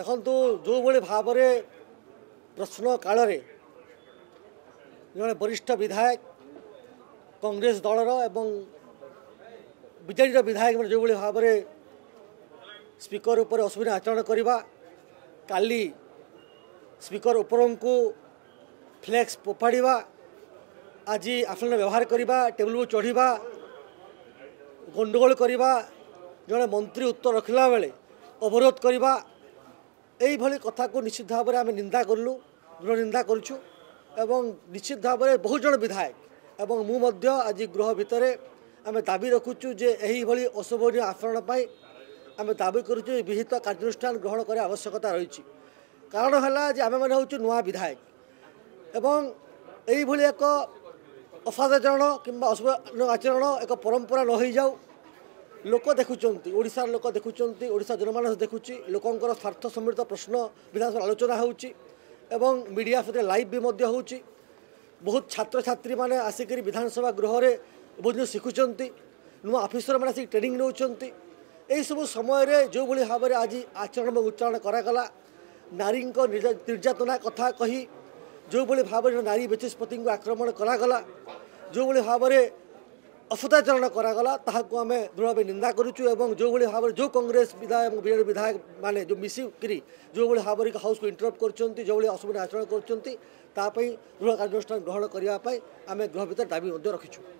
देखु जो भाव में प्रश्न काल जड़े वरिष्ठ विधायक कांग्रेस दलर एवं बीजेडी विधायक जो भाव में स्पीकर उपर अशुभनीय आचरण करवा काली स्पीकर उपरों को फ्लेक्स फोपाड़ा आज आसन व्यवहार करवा टेबुल को चढ़ा गंडगोल करवा जड़े मंत्री उत्तर रखला बेले अवरोध करवा यही कथा को निश्चित भाव में आम निंदा कलु दृढ़ निंदा करुँ एवं निश्चित भाव में बहुत जन विधायक एवं मुझे आज गृह भितर आम दाबी रखुचु जे यही अशोभनीय आचरण पर आम दाबी करुँ विहित कार्यानुष्ठान ग्रहण कर आवश्यकता रही। कारण है आम मैंने हूँ नुआ विधायक एवं यही एक असाधारण कि अशुभ आचरण एक परंपरा न हो जाऊ लोक देखुंट ओडिशार लोक देखुंट ओडिशा जनमानस देखुची लोकंर स्वार्थ समृद्ध प्रश्न विधानसभा आलोचना होवं मीडिया से लाइव भी होची बहुत छात्र छात्री मैंने आसिक विधानसभा गृह में बहुत जिन शिखुंट नुआ अफिसर मैंने आसिक ट्रेनिंग नौकरी यही सब समय जो भाव में आज आचरण उच्चारण करागला नारी निर्यातना कथा कही जो भाव में नारी बचस्पति को आक्रमण करागला जो भाव में असदाचरण करागला ताहाको आम दृढ़ भाव निंदा करुचु एवं जो भाव में जो कांग्रेस विधायक बीजेडी विधायक माने जो मिसिकी जो भाव में हाउस को इंटरप्ट कर जो अशुभनीय आचरण कर दृढ़ कार्यानुष्ठान ग्रहण करने आम गृह भर दाबी रखिछु।